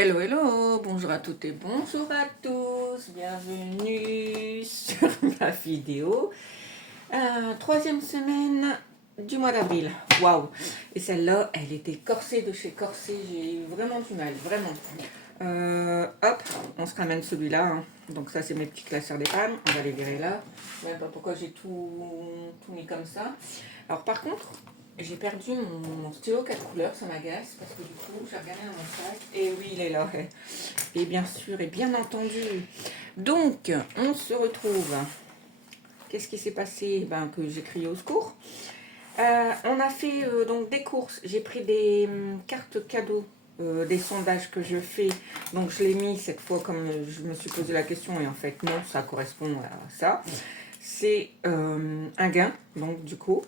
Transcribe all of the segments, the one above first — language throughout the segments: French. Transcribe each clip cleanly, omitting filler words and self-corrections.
Hello, hello, bonjour à toutes et bonjour à tous, bienvenue sur ma vidéo. Troisième semaine du mois d'avril, waouh! Et celle-là, elle était corsée de chez corsée, j'ai eu vraiment du mal, vraiment. Hop, on se ramène celui-là, hein. Donc ça c'est mes petits classeurs d'épargne, on va les virer là. Je ne sais même pas pourquoi j'ai tout mis comme ça. Alors par contre, j'ai perdu mon stylo 4 couleurs, ça m'agace parce que du coup j'ai regardé dans mon sac et oui il est là. Et bien sûr et bien entendu. Donc on se retrouve. Qu'est-ce qui s'est passé? Que j'ai crié au secours. On a fait donc des courses. J'ai pris des cartes cadeaux, des sondages que je fais. Donc je l'ai mis cette fois comme je me suis posé la question et en fait non, ça correspond à ça. C'est un gain, donc du coup.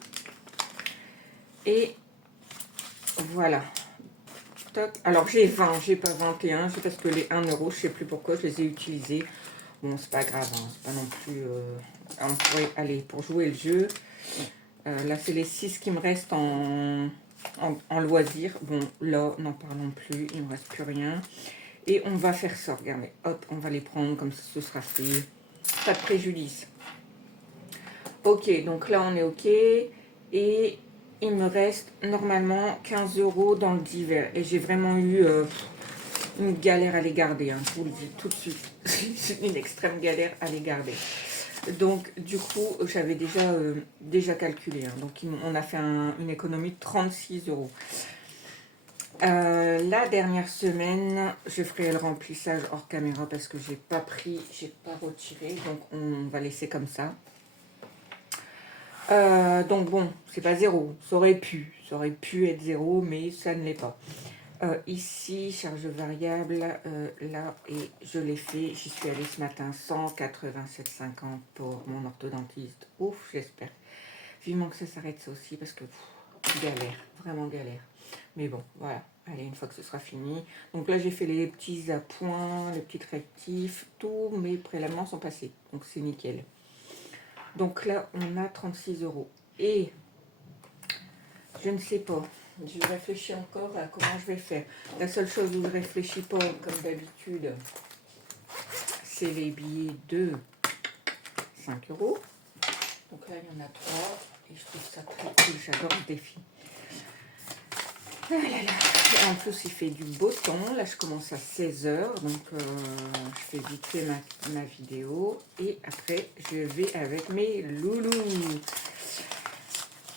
Et voilà. Toc. Alors j'ai 20, j'ai pas 21, c'est parce que les 1 euro, je sais plus pourquoi, je les ai utilisés. Bon, c'est pas grave, hein, c'est pas non plus... on pourrait aller pour jouer le jeu. Là, c'est les 6 qui me restent en loisir. Bon, là, n'en parlons plus, il me reste plus rien. Et on va faire ça, regardez. Hop, on va les prendre, comme ça, ce sera fait. Pas de préjudice. Ok, donc là, on est ok. Et il me reste normalement 15 euros dans le divers. Et j'ai vraiment eu une galère à les garder, hein, je vous le dis tout de suite. C'est une extrême galère à les garder. Donc du coup, j'avais déjà calculé. Hein, donc on a fait une économie de 36 euros. La dernière semaine, je ferai le remplissage hors caméra parce que j'ai pas retiré. Donc on va laisser comme ça. Donc bon, c'est pas zéro. Ça aurait pu être zéro, mais ça ne l'est pas. Ici, charge variable, là, et je l'ai fait, j'y suis allée ce matin, 187,50 pour mon orthodontiste. Ouf, j'espère. Vivement que ça s'arrête ça aussi, parce que galère, vraiment galère. Mais bon, voilà, allez, une fois que ce sera fini. Donc là, j'ai fait les petits appoints, les petits rectifs, tous mes prélèvements sont passés, donc c'est nickel. Donc là, on a 36 euros. Et je ne sais pas. Je réfléchis encore à comment je vais faire. La seule chose où je ne réfléchis pas, comme d'habitude, c'est les billets de 5 euros. Donc là, il y en a 3. Et je trouve ça très cool. J'adore ce défi. Ah là là. Et en plus, il fait du beau temps. Là, je commence à 16 h. Donc, je fais vite fait ma vidéo. Et après, je vais avec mes loulous.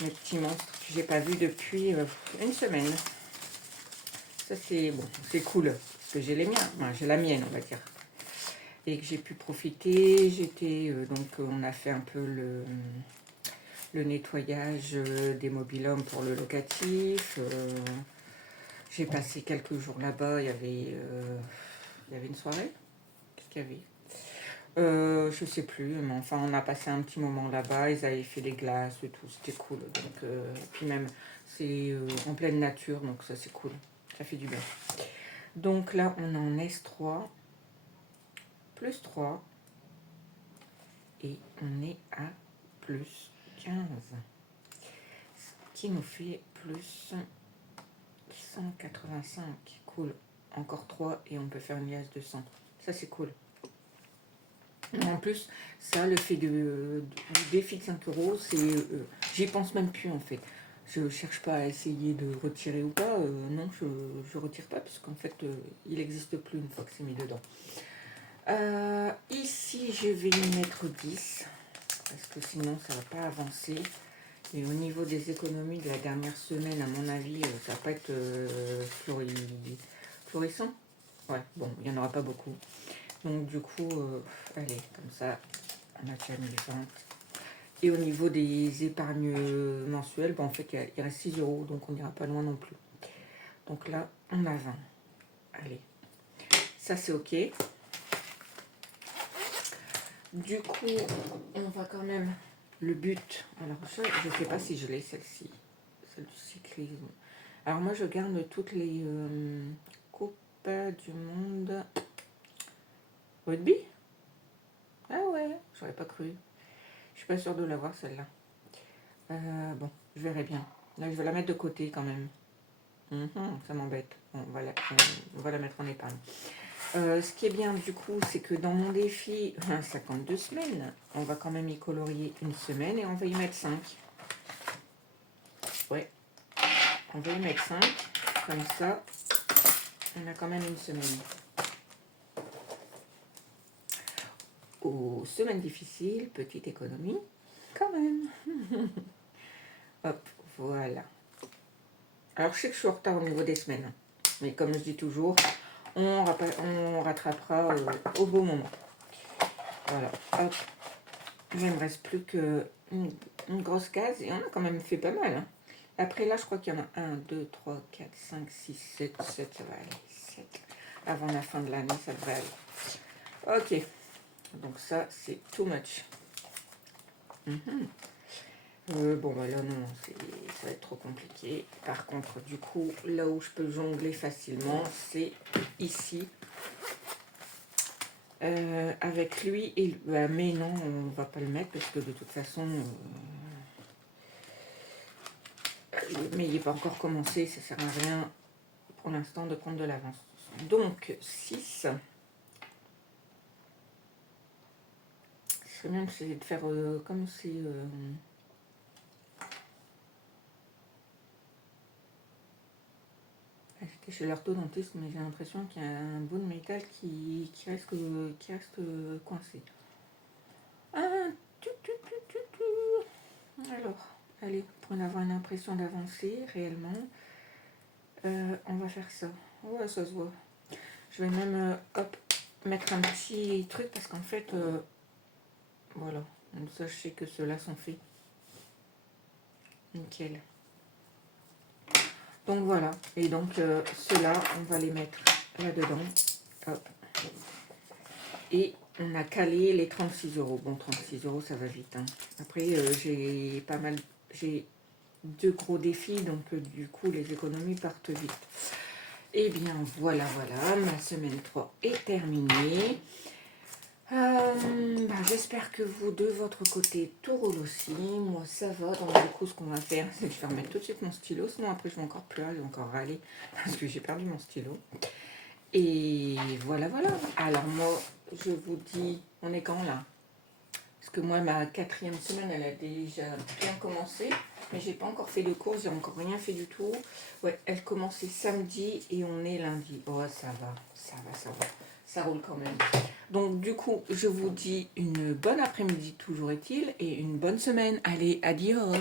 Mes petits monstres que j'ai pas vus depuis une semaine. Ça c'est bon, c'est cool, parce que j'ai les miens, enfin, j'ai la mienne on va dire. Et que j'ai pu profiter, on a fait un peu le nettoyage des mobil-hommes pour le locatif. J'ai passé quelques jours là-bas, il y avait une soirée. Qu'est-ce qu'il y avait? Je sais plus, mais enfin on a passé un petit moment là-bas, ils avaient fait des glaces et tout, c'était cool. Donc, puis même c'est en pleine nature, donc ça c'est cool, ça fait du bien. Donc là on est en S3, plus 3, et on est à plus 15, ce qui nous fait plus 185, cool. Encore 3 et on peut faire une liasse de 100, ça c'est cool. En plus, ça, le fait du défi de 5 euros, j'y pense même plus en fait. Je cherche pas à essayer de retirer ou pas. Non, je retire pas puisqu'en fait, il n'existe plus une fois que c'est mis dedans. Ici, je vais y mettre 10 parce que sinon, ça va pas avancer. Et au niveau des économies de la dernière semaine, à mon avis, ça va pas être florissant. Ouais, bon, il n'y en aura pas beaucoup. Donc du coup, allez, comme ça, on a déjà mis les ventes. Et au niveau des épargnes mensuelles, en fait, il reste 6 euros, donc on n'ira pas loin non plus. Donc là, on a 20. Allez, ça c'est ok. Du coup, on va quand même... Le but, alors je ne sais pas si je l'ai celle-ci, celle du cyclisme. Alors moi, je garde toutes les coupes du monde. Rugby? Ah ouais, j'aurais pas cru. Je suis pas sûre de l'avoir celle-là. Bon, je verrai bien. Là, je vais la mettre de côté quand même. Ça m'embête. Bon, on va la mettre en épargne. Ce qui est bien du coup, c'est que dans mon défi 52 semaines, on va quand même y colorier une semaine et on va y mettre 5. Ouais, on va y mettre 5. Comme ça, on a quand même une semaine. Aux semaines difficiles, petite économie, quand même. Hop, voilà. Alors, je sais que je suis en retard au niveau des semaines. Mais comme je dis toujours, on rattrapera au beau moment. Voilà, hop. Il ne me reste plus qu'une grosse case. Et on a quand même fait pas mal. Hein. Après, là, je crois qu'il y en a 1, 2, 3, 4, 5, 6, 7. 7, ça va aller. 7. Avant la fin de l'année, ça devrait aller. Ok. Donc ça, c'est too much. Bon, bah là, non, ça va être trop compliqué. Par contre, du coup, là où je peux jongler facilement, c'est ici. Avec lui, et mais non, on va pas le mettre parce que de toute façon, mais il n'est pas encore commencé, ça sert à rien pour l'instant de prendre de l'avance. Donc, 6. Ce serait bien d'essayer de faire comme c'est... J'étais chez l'orthodontiste, mais j'ai l'impression qu'il y a un bout de métal qui reste coincé. Ah, alors, allez, pour avoir une impression d'avancer réellement, on va faire ça. Ouais, ça se voit. Je vais même, hop, mettre un petit truc parce qu'en fait, voilà, donc ça je sais que ceux-là sont faits. Nickel. Donc voilà, et donc ceux-là, on va les mettre là-dedans. Hop. Et on a calé les 36 €. Bon, 36 €, ça va vite. Hein. Après, j'ai 2 gros défis, donc du coup, les économies partent vite. Et bien, voilà, ma semaine 3 est terminée. J'espère que vous, de votre côté, tout roule aussi. Moi, ça va. Donc, du coup, ce qu'on va faire, c'est que je vais remettre tout de suite mon stylo. Sinon, après, je vais encore pleurer, je vais encore râler parce que j'ai perdu mon stylo. Et voilà. Alors, moi, je vous dis, on est quand là? Parce que moi, ma 4e semaine, elle a déjà bien commencé. Mais j'ai pas encore fait de course, j'ai encore rien fait du tout. Ouais, elle commençait samedi et on est lundi. Oh, ça va. Ça roule quand même. Donc du coup, je vous dis une bonne après-midi, toujours est-il, et une bonne semaine. Allez, adios!